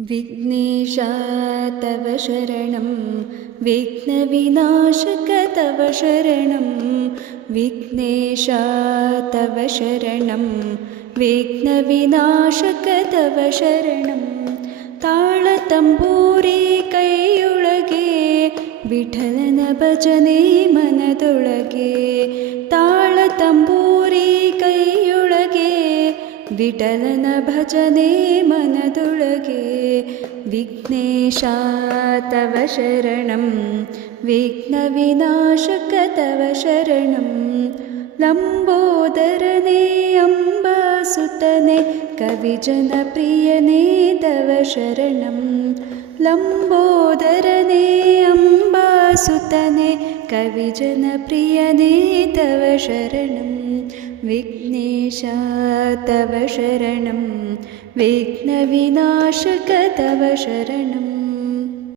विघ्नेशा तव शरणं विघ्नविनाशक तव शरणं विघ्नेशा तव शरणं विघ्नविनाशक तव शरणं ताळतंबूरी ಕೈಯೊಳಗೆ ವಿಠಲನ ಭಜನೆ ಮನದೊಳಗೆ ತಾಳತಂಬೂರಿ ಕೈಯೊಳಗೆ ವಿಠಲನ ಭಜನೆ ಮನದೊಳಗೆ ವಿಘ್ನೇಶ ತವ ಶರಣಂ ವಿಘ್ನವಿನಾಶಕ ತವ ಶರಣಂ ಲಂಬೋದರನೇ ಅಂಬಾಸುತನೇ ಕವಿಜನಪ್ರಿಯನೇ ತವ ಶರಣಂ ಲಂಬೋದರನೇ ಅಂಬಾಸುತನೇ ಕವಿಜನಪ್ರಿಯನೇ ತವ ಶರಣಂ ವಿಘ್ನೇಶ ತವ ಶರಣಂ ವಿಘ್ನವಿನಾಶಕ ತವ ಶರಣಂ